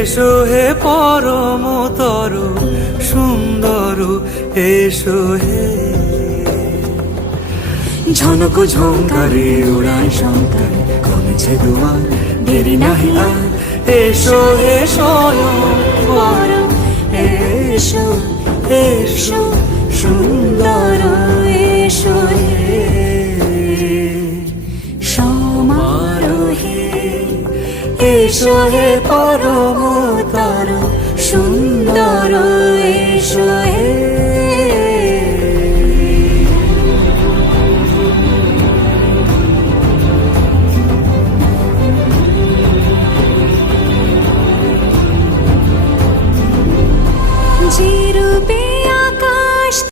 এসো হে পরম তরু সুন্দর, এসো হে। ঝনক ঝঙ্কারে উড়ায় শঙ্কার, কমেছে দুয়ার, দেরি নাহি আর। এসো হে স্বয়ং বরং, এসো এসো সুন্দর, এসো হে সমারোহে। এসো হে